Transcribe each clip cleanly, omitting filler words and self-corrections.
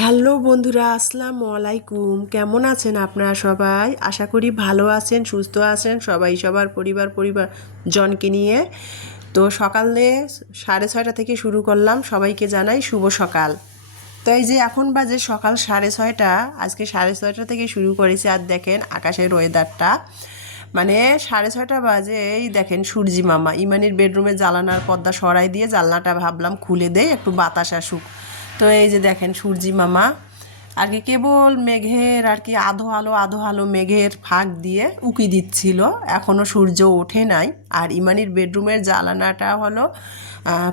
Hello বন্ধুরা, আসসালামু আলাইকুম। কেমন আছেন আপনারা সবাই? আশা করি ভালো আছেন, সুস্থ আছেন সবাই, সবার পরিবারজনকে নিয়ে। তো সকালে 6:30 থেকে শুরু করলাম। সবাইকে জানাই শুভ সকাল। তো এই যে এখন বাজে সকাল 6:30। আজকে 6:30 থেকে শুরু করেছি। আর দেখেন আকাশের ওয়েদারটা, মানে 6:30 বাজে এই দেখেন সূর্যি মামা ইমানির বেডরুমে জানালার পর্দা সরাই দিয়ে জানলাটা ভাবলাম খুলে দেই, একটু বাতাস আসুক। তো এই যে দেখেন সূর্যি মামা আর কি কেবল মেঘের আর কি আধো আলো মেঘের ফাঁক দিয়ে উকি দিচ্ছিল। এখনও সূর্য ওঠে নাই। আর ইমানির বেডরুমের জানালাটা হলো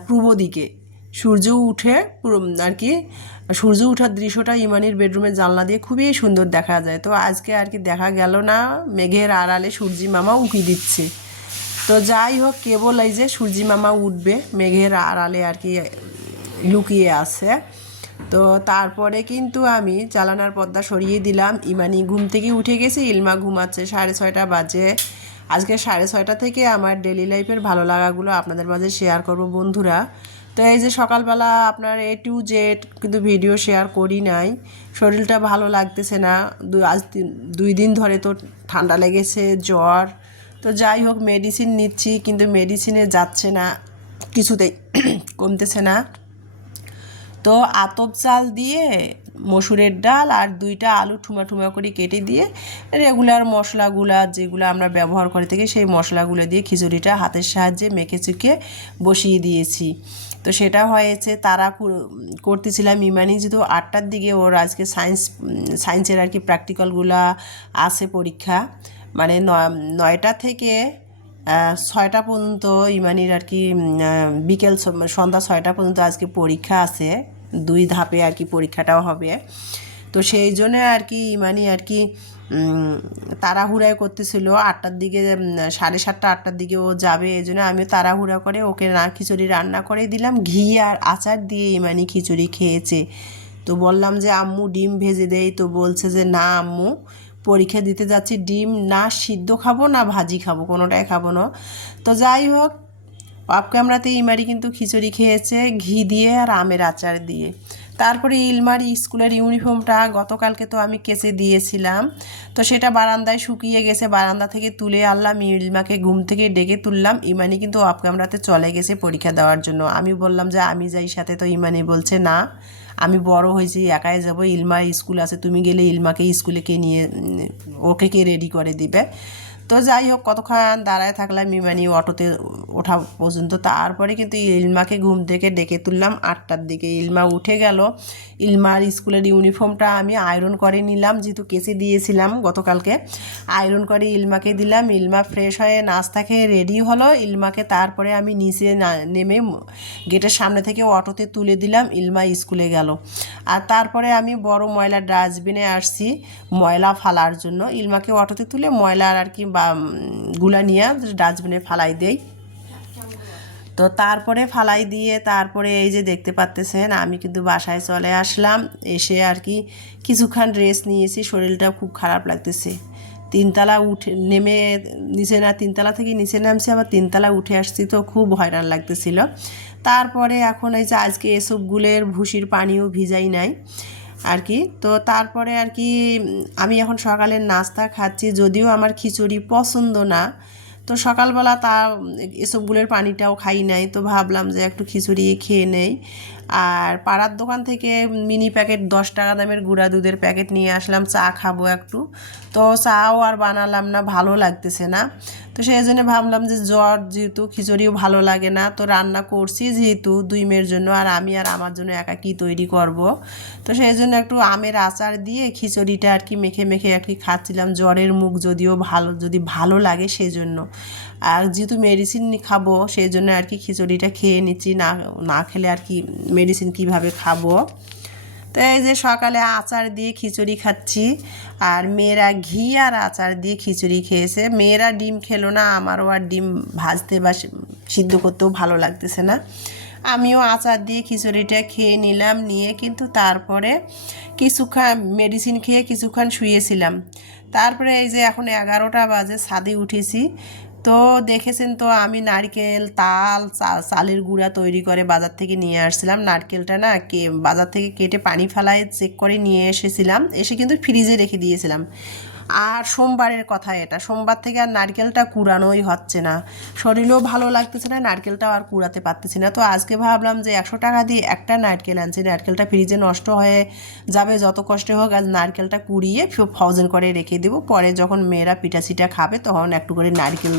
পূর্ব দিকে। সূর্য উঠে আর কি সূর্য ওঠার দৃশ্যটা ইমানির বেডরুমের জানলা দিয়ে খুবই সুন্দর দেখা যায়। তো আজকে আর কি দেখা গেল না, মেঘের আড়ালে সূর্যি মামা উকি দিচ্ছে। তো যাই হোক, কেবল এই যে সূর্যি মামা উঠবে মেঘের আড়ালে আর কি লুকিয়ে আছে। তো তারপরে কিন্তু আমি জানালার পর্দা সরিয়ে দিলাম। ইমানি ঘুম থেকে উঠে গেছে, ইলমা ঘুমাচ্ছে। 6:30 বাজে। আজকে 6:30 থেকে আমার ডেলি লাইফের ভালো লাগাগুলো আপনাদের মাঝে শেয়ার করব বন্ধুরা। তো এই যে সকালবেলা আপনার A to Z কিন্তু ভিডিও শেয়ার করি নাই, শরীরটা ভালো লাগতেছে না। আজ 2 দিন ধরে তো ঠান্ডা লেগেছে, জ্বর। তো যাই হোক মেডিসিন নিচ্ছি, কিন্তু মেডিসিনে যাচ্ছে না, কিছুতেই কমতেছে না। তো আতপ চাল দিয়ে মসুরের ডাল আর 2টা আলু ঠুমা ঠুমা করে কেটে দিয়ে রেগুলার মশলাগুলা যেগুলো আমরা ব্যবহার করে থাকি সেই মশলাগুলো দিয়ে খিচুড়িটা হাতের সাহায্যে মেখে চুকে বসিয়ে দিয়েছি। তো সেটা হয়েছে। তারা করতেছিলাম ইমানি যেহেতু 8টার দিকে ওর আজকে সায়েন্সের আর কি প্র্যাকটিক্যালগুলা আছে পরীক্ষা, মানে 9টা থেকে 6টা পর্যন্ত ইমানির আর কি বিকেল সন্ধ্যা 6টা পর্যন্ত আজকে পরীক্ষা আছে। 2 ধাপে আর কি পরীক্ষাটাও হবে। তো সেই জন্য আর কি ইমানি আর কি তাড়াহুড়াই করতেছিল। 8টার দিকে 7:30 8টার দিকে ও যাবে, এই জন্য আমি তাড়াহুড়া করে ওকে খিচুড়ি রান্না করে দিলাম। ঘি আর আচার দিয়ে ইমানি খিচুড়ি খেয়েছে। তো বললাম যে আম্মু ডিম ভেজে দেই, তো বলছে যে না আম্মু, পরীক্ষা দিতে যাচ্ছি, ডিম না সিদ্ধ খাবো না ভাজি খাবো, কোনোটাই খাবো না। তো যাই হোক, অফ ক্যামেরাতে ইমারি কিন্তু খিচুড়ি খেয়েছে ঘি দিয়ে আর আমের আচার দিয়ে। তারপরে ইলমার স্কুলের ইউনিফর্মটা গতকালকে তো আমি কেচে দিয়েছিলাম, তো সেটা বারান্দায় শুকিয়ে গেছে। বারান্দা থেকে তুলে আনলাম, ইলমাকে ঘুম থেকে ডেকে তুললাম। ইমানি কিন্তু অফ ক্যামেরাতে চলে গেছে পরীক্ষা দেওয়ার জন্য। আমি বললাম যে আমি যাই সাথে, তো ইমানি বলছে না, আমি বড় হয়েছি, একাই যাব, ইলমা স্কুল আছে, তুমি গেলে ইলমাকে স্কুলে কে নিয়ে ওকে কে রেডি করে দিবে। তো যাই হোক কতক্ষণ দাঁড়ায় থাকলাম ইমানি অটোতে ওঠা পর্যন্ত। তারপরে কিন্তু ইলমাকে ঘুম থেকে ডেকে তুললাম 8টার দিকে। ইলমা উঠে গেল। ইলমার স্কুলের ইউনিফর্মটা আমি আয়রন করে নিলাম, যেহেতু কেচে দিয়েছিলাম গতকালকে। আয়রন করে ইলমাকে দিলাম। ইলমা ফ্রেশ হয়ে নাস্তা খেয়ে রেডি হলো। ইলমাকে তারপরে আমি নিচে নেমে গেটের সামনে থেকে অটোতে তুলে দিলাম। ইলমা স্কুলে গেল। আর তারপরে আমি বড় ময়লার ডাস্টবিনে আসছি ময়লা ফালার জন্য। ইলমাকে অটোতে তুলে ময়লার আর কি বা গুলা নিয়ে ডাস্টবিনে ফালাই দেই। তো তারপরে ফালাই দিয়ে তারপরে এই যে দেখতে পাচ্তেছেন আমি কিন্তু বাসায় চলে আসলাম। এসে আর কি কিছুক্ষণ রেস্ট নিয়েছি, শরীরটা খুব খারাপ লাগতেছে। 3তলা উঠে নেমে নিচে না 3তলা থেকে নিচে নামছি, আবার 3তলা উঠে আসছি, তো খুব হয়রান লাগতেছিল। তারপরে এখন এই যে আজকে এসবগুলোর ভুসির পানিও ভিজাই নাই আর কি। তো তারপরে আর কি আমি এখন সকালের নাস্তা খাচ্ছি, যদিও আমার খিচুড়ি পছন্দ না। তো সকালবেলা এসবগুলোর পানিটাও খাই নাই, তো ভাবলাম যে একটু খিচুড়ি খেয়ে নেই। আর পাড়ার দোকান থেকে মিনি প্যাকেট 10 টাকা দামের গুঁড়া দুধের প্যাকেট নিয়ে আসলাম, চা খাবো একটু। তো চাও আর বানালাম না, ভালো লাগতেছে না। তো সেই জন্য ভাবলাম যে জ্বর যেহেতু খিচুড়িও ভালো লাগে না, তো রান্না করছি যেহেতু 2 মেয়ের জন্য, আর আমি আর আমার জন্য একা কী তৈরি করব। তো সেই জন্য একটু আমের আচার দিয়ে খিচুড়িটা আর কি মেখে মেখে আর কি খাচ্ছিলাম। জ্বরের মুখ যদিও যদি ভালো লাগে সেই জন্য, আর যেহেতু মেডিসিন খাবো সেই জন্য আর কি খিচুড়িটা খেয়ে নিচ্ছি। না না খেলে আর কি মেডিসিন কিভাবে খাবো। তো এই যে সকালে আচার দিয়ে খিচুড়ি খাচ্ছি, আর মেয়েরা ঘি আর আচার দিয়ে খিচুড়ি খেয়েছে। মেয়েরা ডিম খেলো না, আমারও আর ডিম ভাজতে বা সিদ্ধ করতেও ভালো লাগতেছে না। আমিও আচার দিয়ে খিচুড়িটা খেয়ে নিলাম। নিয়ে কিন্তু তারপরে কিছুক্ষণ মেডিসিন খেয়ে কিছুক্ষণ শুয়েছিলাম। তারপরে এই যে এখন 11টা বাজে, ছাদে উঠেছি। তো দেখেছেন তো আমি নারকেল তাল চালের গুঁড়া তৈরি করে বাজার থেকে নিয়ে আসছিলাম। নারকেলটা না বাজার থেকে কেটে পানি ফেলায় চেক করে নিয়ে এসেছিলাম, এসে কিন্তু ফ্রিজে রেখে দিয়েছিলাম। আর সোমবারের কথা, এটা সোমবার থেকে আর নারকেলটা কুড়ানোই হচ্ছে না, শরীরেও ভালো লাগতেছে না, নারকেলটাও আর কুড়াতে পারতেছি না। তো আজকে ভাবলাম যে 100 টাকা দিয়ে একটা নারকেল আনছি, নারকেলটা ফ্রিজে নষ্ট হয়ে যাবে যত কষ্ট হোক, আজ নারকেলটা কুড়িয়ে ফ্রোজেন করে রেখে দেবো, পরে যখন মেয়েরা পিঠা সিঠা খাবে তখন একটু করে নারকেল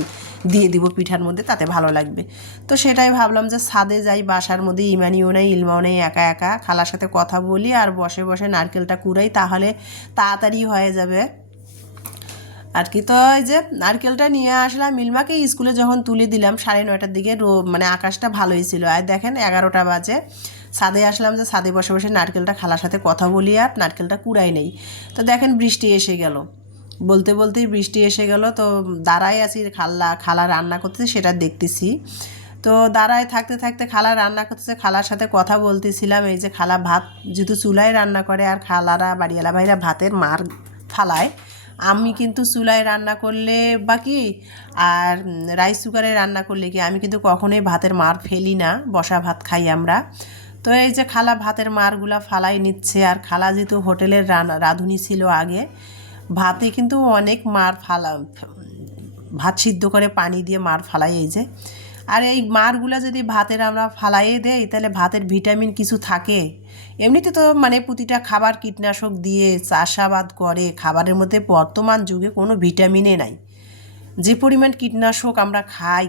দিয়ে দিব পিঠার মধ্যে, তাতে ভালো লাগবে। তো সেটাই ভাবলাম যে ছাদে যাই, বাসার মধ্যে ইমানিও নেই ইলমাও নেই, একা একা খালার সাথে কথা বলি আর বসে বসে নারকেলটা কুড়াই, তাহলে তাড়াতাড়ি হয়ে যাবে আর কি। তো এই যে নারকেলটা নিয়ে আসলাম, মিলমাকে স্কুলে যখন তুলে দিলাম 9:30টার দিকে, মানে আকাশটা ভালোই ছিল, আর দেখেন 11টা বাজে। ছাদে আসলাম যে ছাদে বসে বসে নারকেলটা খালার সাথে কথা বলি আর নারকেলটা কুড়াই নেই। তো দেখেন বৃষ্টি এসে গেল, বলতে বলতেই বৃষ্টি এসে গেল। তো দাঁড়াই আছি, খালা রান্না করতেছে সেটা দেখতেছি। তো দাঁড়ায় থাকতে থাকতে খালা রান্না করতেছে, খালার সাথে কথা বলতেছিলাম। এই যে খালা ভাত যেহেতু চুলায় রান্না করে আর খালারা বাড়িওয়ালা ভাইরা ভাতের মার ফালায়, আমি কিন্তু চুলায় রান্না করলে বা কি আর রাইস কুকারে রান্না করলে কি আমি কিন্তু কখনোই ভাতের মার ফেলি না, বসা ভাত খাই আমরা। তো এই যে খালা ভাতের মারগুলা ফালাই নিচ্ছে, আর খালা যেহেতু হোটেলের রাঁধুনি ছিল আগে, ভাতে কিন্তু অনেক মার ভাত সিদ্ধ করে পানি দিয়ে মার ফালাই। এই যে আর এই মারগুলা যদি ভাতের আমরা ফালাইয়ে দেই তাহলে ভাতের ভিটামিন কিছু থাকে? এমনিতে তো মানে প্রতিটা খাবার কীটনাশক দিয়ে চাষাবাদ করে, খাবারের মধ্যে বর্তমান যুগে কোনো ভিটামিনে নাই। যে পরিমাণ কীটনাশক আমরা খাই,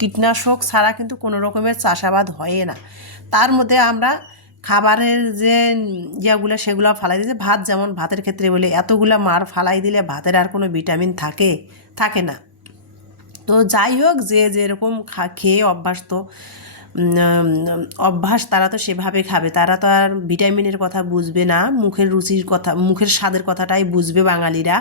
কীটনাশক ছাড়া কিন্তু কোনো রকমের চাষাবাদ হয় না। তার মধ্যে আমরা খাবারের যে ইয়েগুলো সেগুলো ফালাই দিয়েছে, ভাত যেমন ভাতের ক্ষেত্রে বলে এতগুলা মার ফালাই দিলে ভাতের আর কোনো ভিটামিন থাকে না। তো যাই হোক, যে যেরকম খেয়ে অভ্যাস, তো অভ্যাস তারা তো সেভাবে খাবে, তারা তো আর ভিটামিনের কথা বুঝবে না, মুখের রুচির কথা, মুখের স্বাদের কথাটাই বুঝবে বাঙালিরা।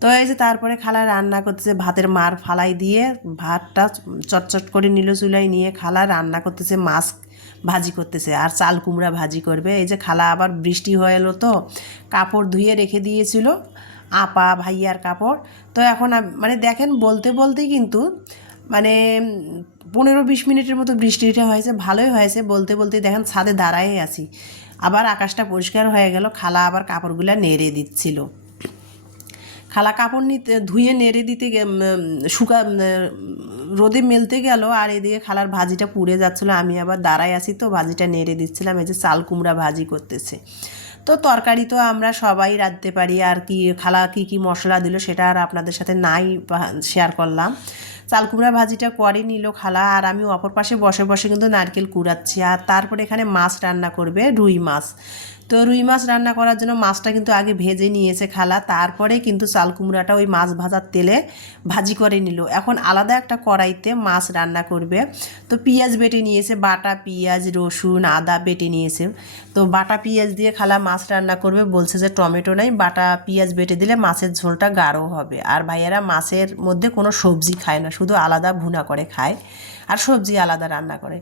তো এই যে তারপরে খালা রান্না করতেছে, ভাতের মার ফালাই দিয়ে ভাতটা চটচট করে নিল চুলায় নিয়ে, খালা রান্না করতেছে, মাছ ভাজি করতেছে আর চাল কুমড়া ভাজি করবে। এই যে খালা আবার বৃষ্টি হয়ে এলো তো কাপড় ধুয়ে রেখে দিয়েছিল, আপা ভাইয়ার কাপড়। তো এখন মানে দেখেন বলতে বলতেই কিন্তু মানে 15-20 মিনিটের মতো বৃষ্টিটা হয়েছে, ভালোই হয়েছে। বলতে বলতে দেখেন ছাদে দাঁড়াই আছি, আবার আকাশটা পরিষ্কার হয়ে গেল, খালা আবার কাপড়গুলা নেড়ে দিচ্ছিল। খালা কাপড় নিতে ধুয়ে নেড়ে দিতে রোদে মেলতে গেল, আর এদিকে খালার ভাজিটা পুড়ে যাচ্ছিলো, আমি আবার দাঁড়াই আছি তো ভাজিটা নেড়ে দিচ্ছিলাম। এই যে চাল কুমড়া ভাজি করতেছে। তো তরকারি তো আমরা সবাই রাঁধতে পারি, আর কি খালা কি মশলা দিল সেটা আর আপনাদের সাথে নাই শেয়ার করলাম। চাল কুমড়া ভাজিটা করে নিল খালা, আর আমি অপর পাশে বসে বসে কিন্তু নারকেল কুড়াচ্ছি। আর তারপরে এখানে মাছ রান্না করবে, রুই মাছ। তো রুই মাছ রান্না করার জন্য মাছটা কিন্তু আগে ভেজে নিয়েছে খালা, তারপরে কিন্তু চাল কুমড়াটা ওই মাছ ভাজার তেলে ভাজি করে নিল। এখন আলাদা একটা কড়াইতে মাছ রান্না করবে। তো পেঁয়াজ বেটে নিয়েছে, বাটা পেঁয়াজ রসুন আদা বেটে নিয়েছে। তো বাটা পেঁয়াজ দিয়ে খালা মাছ রান্না করবে, বলছে যে টমেটো নাই, বাটা পেঁয়াজ বেটে দিলে মাছের ঝোলটা গাঢ় হবে। আর ভাইয়েরা মাছের মধ্যে কোনো সবজি খায় না, শুধু আলাদা ভুনা করে খায় আর সবজি আলাদা রান্না করে।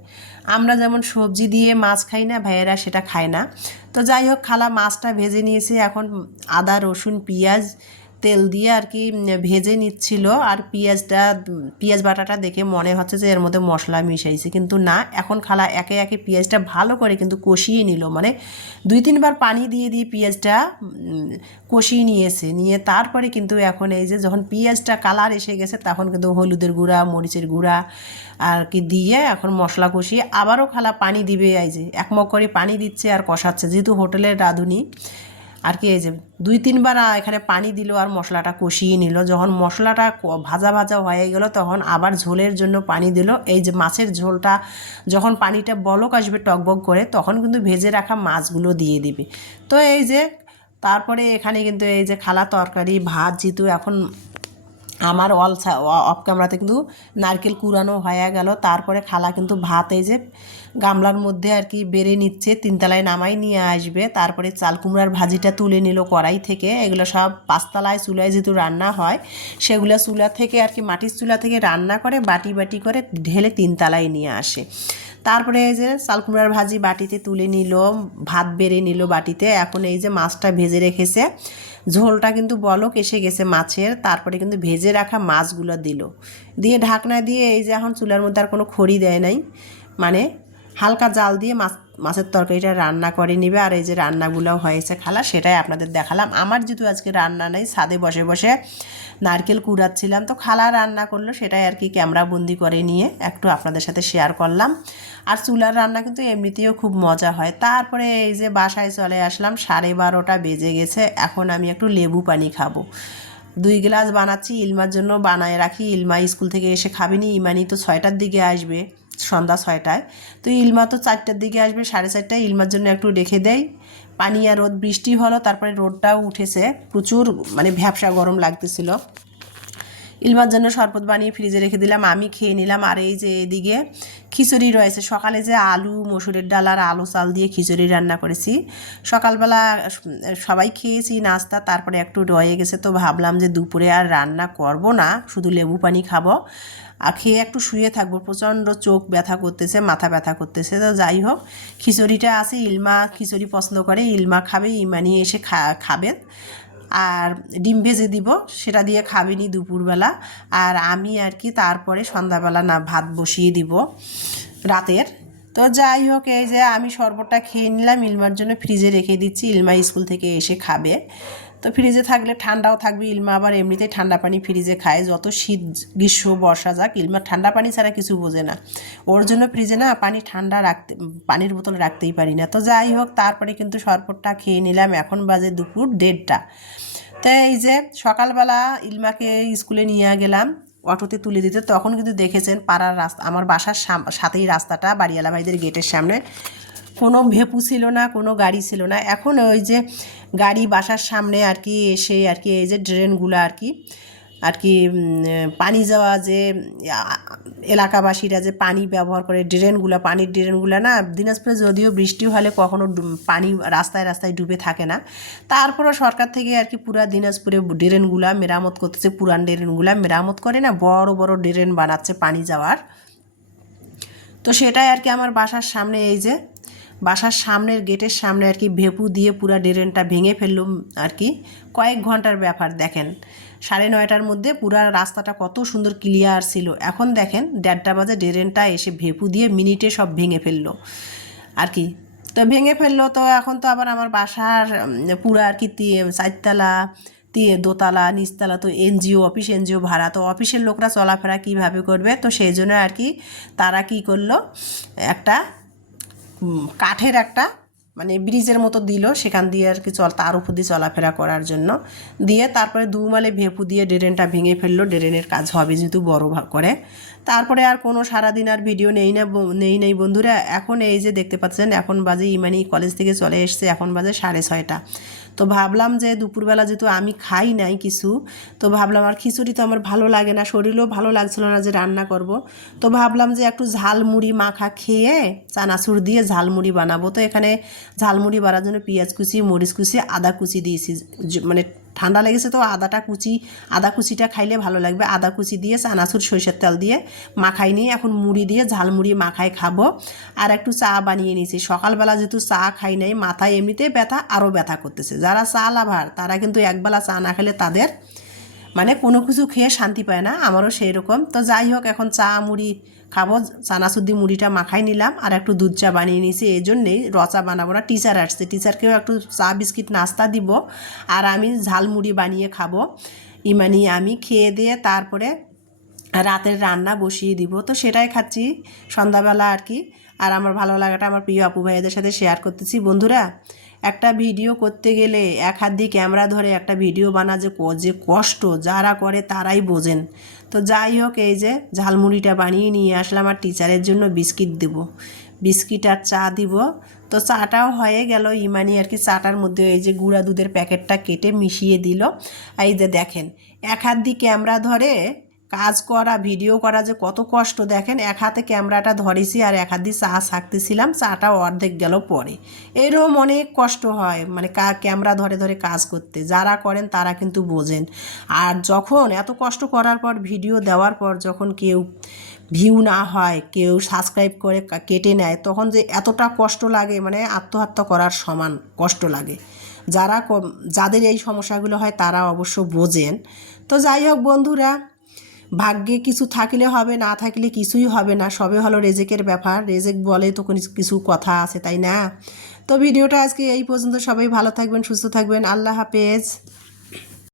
আমরা যেমন সবজি দিয়ে মাছ খাই না, ভাইয়েরা সেটা খায় না। তো যাই হোক, খালা মাছটা ভেজে নিয়েছে, এখন আদা রসুন পেঁয়াজ তেল দিয়ে আর কি ভেজে নিচ্ছিল। আর পেঁয়াজ বাটাটা দেখে মনে হচ্ছে যে এর মধ্যে মশলা মিশাইছে, কিন্তু না। এখন খালা একে একে পেঁয়াজটা ভালো করে কিন্তু কষিয়ে নিল, মানে 2-3 বার পানি দিয়ে পেঁয়াজটা কষিয়ে নিয়ে তারপরে কিন্তু এখন এই যে যখন পেঁয়াজটা কালার এসে গেছে তখন কিন্তু হলুদের গুঁড়া মরিচের গুঁড়া আর কি দিয়ে এখন মশলা কষিয়ে আবারও খালা পানি দিবে। এই যে একমগ করে পানি দিচ্ছে আর কষাচ্ছে, যেহেতু হোটেলের রাঁধুনি আর কি। এই যে 2-3 বার এখানে পানি দিল আর মশলাটা কষিয়ে নিল। যখন মশলাটা ভাজা ভাজা হয়ে গেল তখন আবার ঝোলের জন্য পানি দিল। এই যে মাছের ঝোলটা যখন পানিটা বলক আসবে টকবক করে, তখন কিন্তু ভেজে রাখা মাছগুলো দিয়ে দিবে। তো এই যে তারপরে এখানে কিন্তু এই যে খালা তরকারি ভাত, যেহেতু এখন আমার অফ ক্যামেরাতে কিন্তু নারকেল কুড়ানো হয়ে গেল, তারপরে খালা কিন্তু ভাত এই যে গামলার মধ্যে আর কি বেড়ে নিচ্ছে, তিনতলায় নামাই নিয়ে আসবে। তারপরে চাল কুমড়ার ভাজিটা তুলে নিল কড়াই থেকে। এগুলো সব পাঁচতলায় চুলায় যেহেতু রান্না হয়, সেগুলো চুলা থেকে আর কি মাটির চুলা থেকে রান্না করে বাটি বাটি করে ঢেলে তিনতলায় নিয়ে আসে। তারপরে এই যে চাল কুমড়ার ভাজি বাটিতে তুলে নিল, ভাত বেড়ে নিল বাটিতে। এখন এই যে মাছটা ভেজে রেখেছে, ঝোলটা কিন্তু বলক এসে গেছে মাছের। তারপরে কিন্তু ভেজে রাখা মাছগুলো দিল, দিয়ে ঢাকনা দিয়ে এই যে এখন চুলার মধ্যে আর কোনো খড়ি দেয় নাই, মানে হালকা জাল দিয়ে মাছের তরকারিটা রান্না করে নেবে। আর এই যে রান্নাগুলো হয়েছে খালা, সেটাই আপনাদের দেখালাম। আমার যেহেতু আজকে রান্না নেই, ছাদে বসে বসে নারকেল কুড়াচ্ছিলাম, তো খালা রান্না করলো, সেটাই আর কি ক্যামেরা বন্দি করে নিয়ে একটু আপনাদের সাথে শেয়ার করলাম। আর চুলার রান্না কিন্তু এমনিতেও খুব মজা হয়। তারপরে এই যে বাসায় চলে আসলাম, 12:30 বেজে গেছে। এখন আমি একটু লেবু পানি খাবো। 2 গ্লাস বানাচ্ছি, ইলমার জন্য বানায় রাখি। ইলমা স্কুল থেকে এসে খাবেনি, ইমানি তো 6টার দিকে আসবে, সন্ধ্যা 6টায়। তো ইলমা তো 4টার দিকে আসবে, 4:30টায়। ইলমার জন্য একটু রেখে দেই। পানি আর রোদ, বৃষ্টি হলো, তারপরে রোদটাও উঠেছে প্রচুর, মানে ভ্যাপসা গরম লাগতেছিল। ইলমার জন্য শরবত বানিয়ে ফ্রিজে রেখে দিলাম, আমি খেয়ে নিলাম। আর এই যে এদিকে খিচুড়ি রয়েছে, সকালে যে আলু মসুরের ডাল আর আলু চাল দিয়ে খিচুড়ি রান্না করেছি সকালবেলা, সবাই খেয়েছি নাস্তা। তারপরে একটু রয়ে গেছে, তো ভাবলাম যে দুপুরে আর রান্না করব না, শুধু লেবু পানি খাবো আর খেয়ে একটু শুয়ে থাকবো। প্রচণ্ড চোখ ব্যথা করতেছে, মাথা ব্যথা করতেছে। তো যাই হোক, খিচুড়িটা আছে, ইলমা খিচুড়ি পছন্দ করে, ইলমা খাবে, ইমানি এসে খাবে। আর ডিম ভেজে দিব, সেটা দিয়ে খাবেনি দুপুরবেলা। আর আমি আর কি তারপরে সন্ধ্যাবেলা না ভাত বসিয়ে দিব রাতের। তো যাই হোক, এই যে আমি শরবতটা খেয়ে নিলাম, ইলমার জন্য ফ্রিজে রেখে দিচ্ছি, ইলমা স্কুল থেকে এসে খাবে। তো ফ্রিজে থাকলে ঠান্ডাও থাকবে, ইলমা আবার এমনিতেই ঠান্ডা পানি ফ্রিজে খায়, যত শীত গ্রীষ্ম বর্ষা যাক, ইলমা ঠান্ডা পানি ছাড়া কিছু বোঝে না। ওর জন্য ফ্রিজে না পানি ঠান্ডা রাখতে, পানির বোতল রাখতেই পারি না। তো যাই হোক, তারপরে কিন্তু শরবতটা খেয়ে নিলাম। এখন বাজে দুপুর 1:30। তো এই যে সকালবেলা ইলমাকে স্কুলে নিয়ে গেলাম অটোতে তুলে দিতে, তখন কিন্তু দেখেছেন পাড়ার রাস্তা, আমার বাসার সাথেই রাস্তাটা, বাড়িওয়ালা ভাইদের গেটের সামনে কোনো ভেপু ছিল না, কোনো গাড়ি ছিল না। এখন ওই যে গাড়ি বাসার সামনে আর কি এসে আর কি এই যে ড্রেনগুলো আর কি পানি যাওয়া যে এলাকাবাসীরা যে পানি ব্যবহার করে, ড্রেনগুলো, পানির ড্রেনগুলো না, দিনাজপুরে যদিও বৃষ্টি হলে কখনো পানি রাস্তায় রাস্তায় ডুবে থাকে না, তারপরও সরকার থেকে আর কি পুরা দিনাজপুরে ড্রেনগুলো মেরামত করতেছে। পুরান ড্রেনগুলো মেরামত করে না, বড় বড় ড্রেন বানাচ্ছে পানি যাওয়ার। তো সেটাই আর কি আমার বাসার সামনে, এই যে বাসার সামনের গেটের সামনে আর কি ভেপু দিয়ে পুরা ড্রেনটা ভেঙে ফেললুম আর কি। কয়েক ঘন্টার ব্যাপার, দেখেন 9:30টার মধ্যে পুরা রাস্তাটা কত সুন্দর ক্লিয়ার ছিল। এখন দেখেন 1:30 বাজে ড্রেনটা এসে ভেপু দিয়ে মিনিটে সব ভেঙে ফেললো আর কি। তো ভেঙে ফেললো, তো এখন তো আবার আমার বাসার পুরা আর কি 4তলা, দোতলা, নিচতলা, তো এনজিও অফিস, এনজিও ভাড়া, তো অফিসের লোকরা চলাফেরা কীভাবে করবে? তো সেই জন্য আর কি তারা কী করলো, একটা কাঠের একটা মানে ব্রিজের মতো দিল, সেখান দিয়ে আর কি তার উপর দিয়ে চলাফেরা করার জন্য দিয়ে, তারপরে 2 মালে ভেপু দিয়ে ড্রেনটা ভেঙে ফেললো। ড্রেনের কাজ হবে যেহেতু বড় করে। তারপরে আর কোনো সারাদিন আর ভিডিও নেই বন্ধুরা। এখন এই যে দেখতে পাচ্ছেন, এখন বাজে, ইমানি কলেজ থেকে চলে এসছে, এখন বাজে 6:30। তো ভাবলাম যে দুপুরবেলা যেহেতু আমি খাই নাই কিছু, তো ভাবলাম আর খিচুড়ি তো আমার ভালো লাগে না, শরীরেও ভালো লাগছিল না যে রান্না করব। তো ভাবলাম যে একটু ঝালমুড়ি মাখা খেয়ে চানাচুর দিয়ে ঝালমুড়ি বানাবো। তো এখানে ঝালমুড়ি বানার জন্য পেঁয়াজ কুচি, মরিচ কুচি, আদা কুচি দিয়েছি, মানে ঠান্ডা লেগেছে তো আদা কুচিটা খাইলে ভালো লাগবে। আদা কুচি দিয়ে চানাচুর সরিষার তেল দিয়ে মাখাই নিয়ে এখন মুড়ি দিয়ে ঝালমুড়ি মাখাই খাবো। আর একটু চা বানিয়ে নিয়েছি, সকালবেলা যেহেতু চা খাই নাই, মাথায় এমনিতেই ব্যথা, আরও ব্যথা করতেছে। যারা চা লাভার তারা কিন্তু একবেলা চা না খেলে তাদের মানে কোনো কিছু খেয়ে শান্তি পায় না, আমারও সেই রকম। তো যাই হোক, এখন চা মুড়ি খাবো, চানাচুর দিয়ে মুড়িটা মাখাই নিলাম আর একটু দুধ চা বানিয়ে নিয়েছি। এই জন্যেই চা বানাবো না, টিচার আসছে, টিচারকেও একটু চা বিস্কিট নাস্তা দিব আর আমি ঝালমুড়ি বানিয়ে খাবো। ইমানি আমি খেয়ে দিয়ে তারপরে রাতের রান্না বসিয়ে দিব। তো সেটাই খাচ্ছি সন্ধ্যাবেলা আর কি। আর আমার ভালো লাগাটা আমার প্রিয় আপু ভাইয়াদের সাথে শেয়ার করতেছি। বন্ধুরা, একটা ভিডিও করতে গেলে এক হাত দিয়ে ক্যামেরা ধরে একটা ভিডিও বানা যে কষ্ট যারা করে তারাই বোঝেন। তো যাই হোক, এই যে ঝালমুড়িটা বানিয়ে নিয়ে আসলাম আর টিচারের জন্য বিস্কিট দেব, বিস্কিট আর চা দিব। তো চাটাও হয়ে গেল। ইমানি আর কি চাটার মধ্যে এই যে গুঁড়া দুধের প্যাকেটটা কেটে মিশিয়ে দিল। এই যে দেখেন, এক হাত দিয়ে ক্যামেরা ধরে কাজ করা ভিডিও করা যে কত কষ্ট দেখেন, এক হাতে ক্যামেরাটা ধরেছি আর এক হাত দিয়ে চা ছাঁকতেছিলাম, চাটা অর্ধেক গেল পরে। এরকম অনেক কষ্ট হয় মানে ক্যামেরা ধরে ধরে কাজ করতে, যারা করেন তারা কিন্তু বোঝেন। আর যখন এত কষ্ট করার পর ভিডিও দেওয়ার পর যখন কেউ ভিউ না হয়, কেউ সাবস্ক্রাইব করে কেটে নেয়, তখন যে এতটা কষ্ট লাগে মানে আত্মহত্যা করার সমান কষ্ট লাগে। যাদের এই সমস্যাগুলো হয় তারা অবশ্য বোঝেন। তো যাই হোক বন্ধুরা, ভাগ্যে কিছু থাকলে হবে, না থাকলে কিছুই হবে না, সবে হলো রেজেকের ব্যাপার। রেজেক বলে তো কিছু কথা আছে, তাই না? তো ভিডিওটা আজকে এই পর্যন্ত। সবাই ভালো থাকবেন, সুস্থ থাকবেন, আল্লাহ হাফেজ।